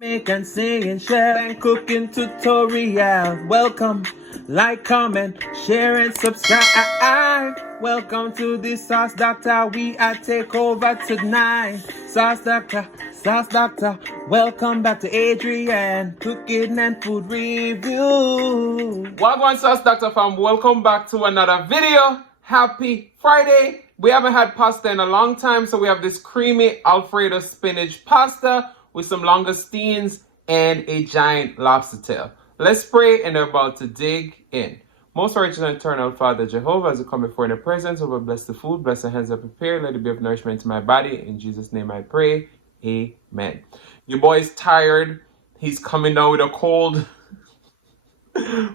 Make and sing and share and cooking tutorial. Welcome, like, comment, share and subscribe. Welcome to the Sauce Dackta. We are take over tonight. Sauce Dackta. Welcome back to Adrian. Cooking and food review. Wagwan Sauce Dackta fam. Welcome back to another video. Happy Friday. We haven't had pasta in a long time, so we have this creamy Alfredo spinach pasta with some langoustines and a giant lobster tail. Let's pray and we're about to dig in. Most righteous and eternal Father Jehovah, as I come before in the presence of a bless the food, bless the hands I prepare, let it be of nourishment to my body. In Jesus' name I pray. Amen. Your boy's tired. He's coming down with a cold.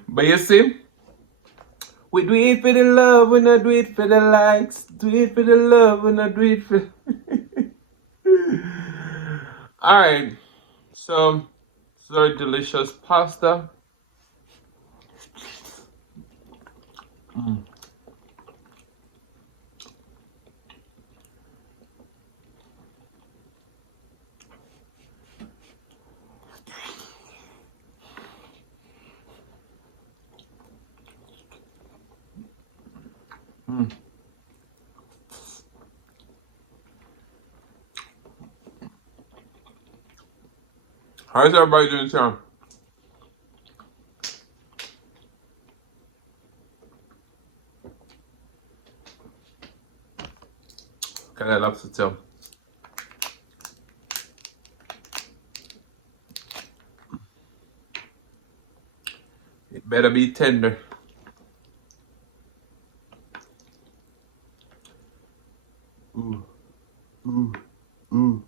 But you see, we do it for the love, we not do it for the likes. Do it for the love, we not do it for... Alright, so it's our delicious pasta. How's everybody doing today? Got that lobster tail. It better be tender. Ooh, ooh, ooh.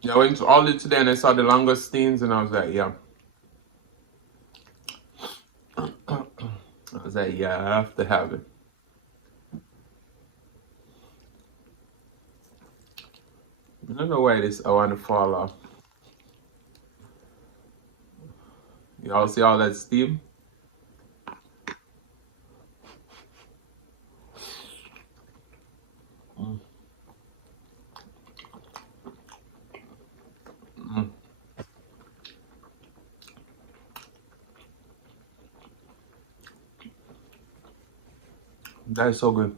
Yeah, I went to Aldi today and I saw the langoustines and I was like, yeah. I was like, yeah, I have to have it. I don't know why this I want to fall off. Y'all see all that steam? That is so good.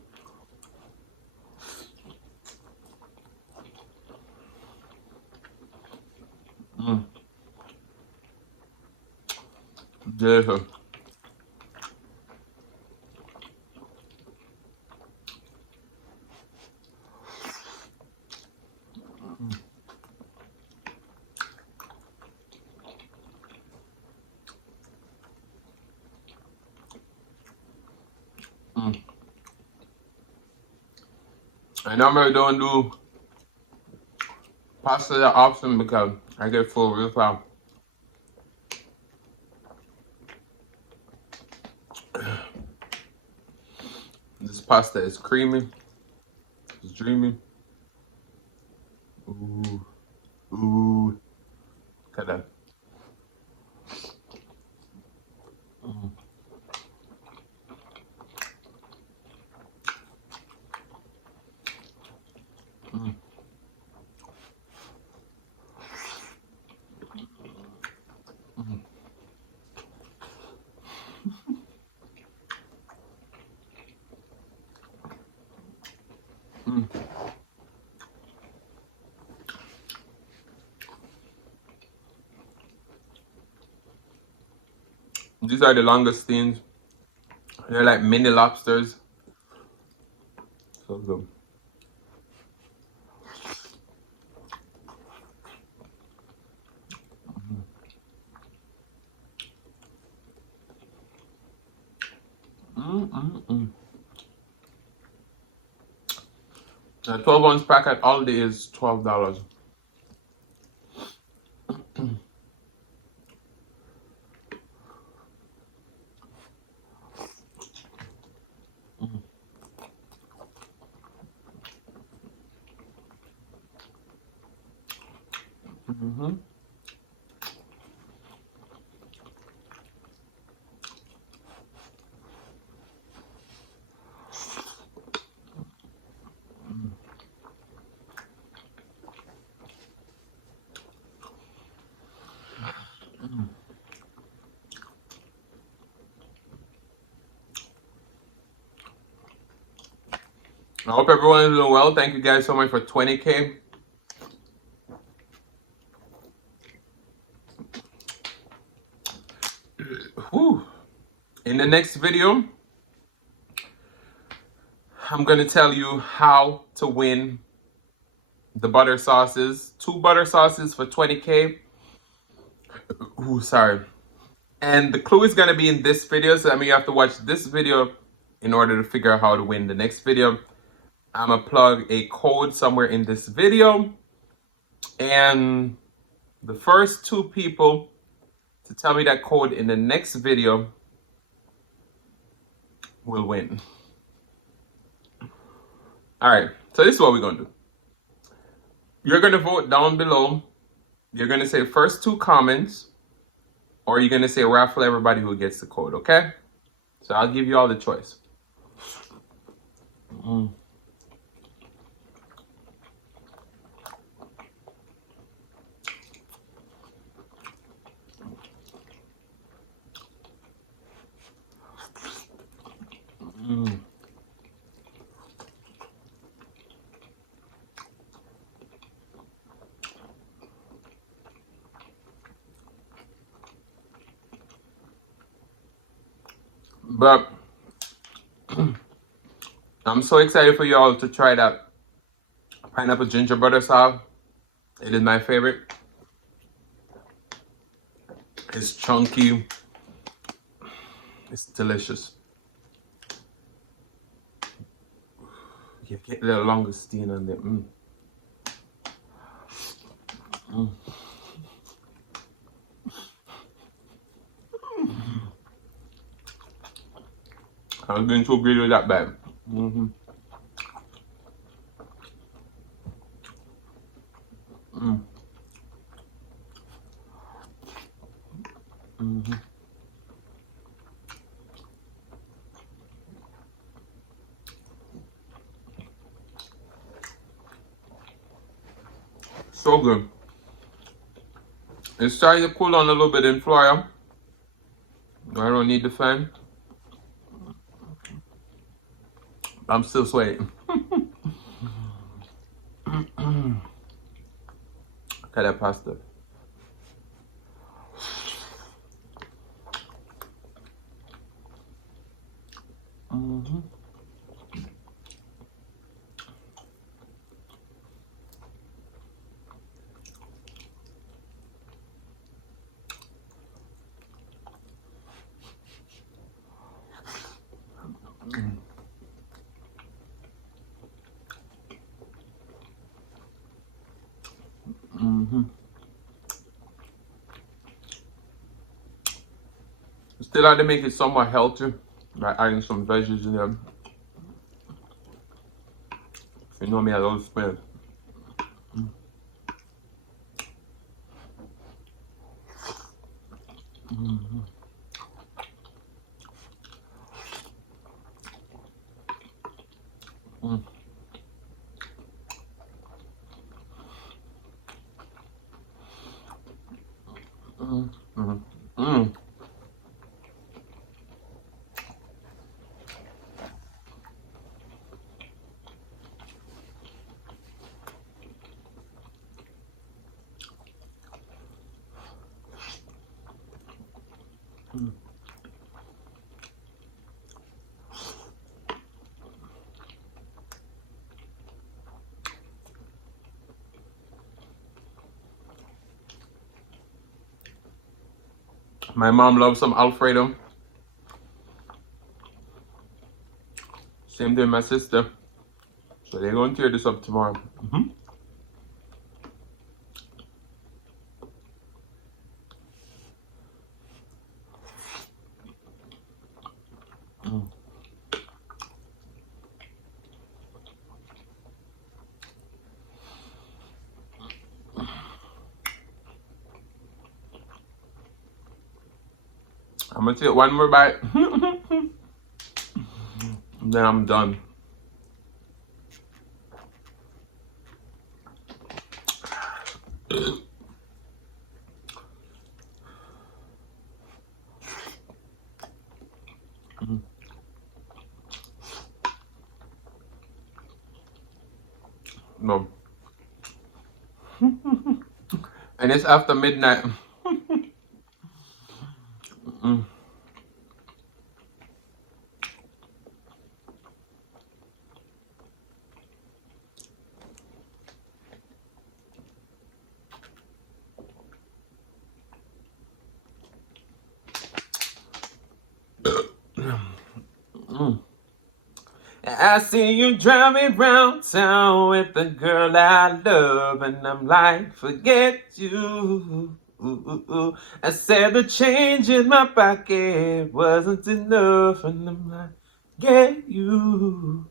Delicious. I normally don't do pasta that often because I get full real fast. This pasta is creamy. It's dreamy. Ooh. Ooh. Look at that. These are the langoustines. They're like mini lobsters. So good. A 12-ounce pack at Aldi is $12. I hope everyone is doing well. Thank you guys so much for 20K. Whew. In the next video, I'm going to tell you how to win the butter sauces. 2 butter sauces for 20K. Ooh, sorry. And the clue is going to be in this video. So that means you have to watch this video in order to figure out how to win the next video. I'm going to plug a code somewhere in this video. And the first 2 people to tell me that code in the next video will win. Alright, so this is what we're going to do. You're going to vote down below. You're going to say first 2 comments. Or you're going to say raffle everybody who gets the code, okay? So I'll give you all the choice. But I'm so excited for you all to try that pineapple ginger butter sauce. It is my favorite. It's chunky. It's delicious. You get a little langoustine on there. I'm getting too greedy with that bag. So good. It's starting to cool down a little bit in Florida. I don't need the fan. I'm still sweating. Look at that pasta. Still have to make it somewhat healthy by adding some veggies in there. You know me, I love spinach. My mom loves some Alfredo. Same thing with my sister. So they're going to tear this up tomorrow. I'm gonna take one more bite. Then I'm done. No. And it's after midnight. I see you driving round town with the girl I love, and I'm like, forget you. I said the change in my pocket wasn't enough, and I'm like, get you.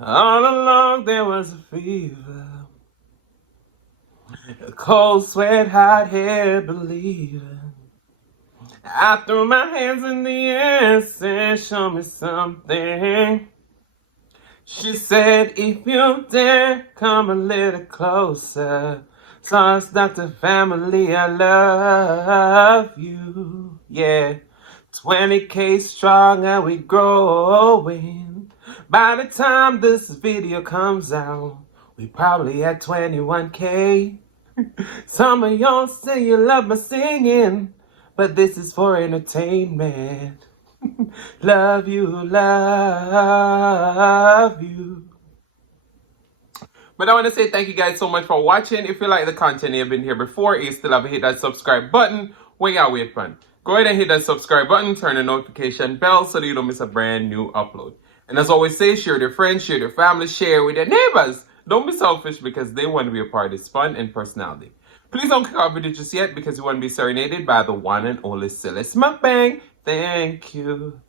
All along there was a fever, a cold sweat, hot hair, believing. I threw my hands in the air and said, show me something. She said, if you dare, come a little closer. So it's not the family, I love you. Yeah, 20K strong and we growing. By the time this video comes out, we probably at 21K. Some of y'all say you love my singing, but this is for entertainment. Love you, love you. But I want to say thank you guys so much for watching. If you like the content, you've been here before, you still haven't hit that subscribe button, what y'all wait for? Go ahead and hit that subscribe button, turn the notification bell so that you don't miss a brand new upload. And as always say, share with your friends, share with your family, share with your neighbors. Don't be selfish because they want to be a part of this fun and personality. Please don't click off video just yet because you want to be serenaded by the one and only Celeste Mukbang. Thank you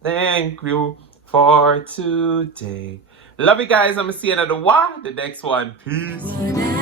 for today. Love you guys. I'm going to see you another one, the next one. Peace.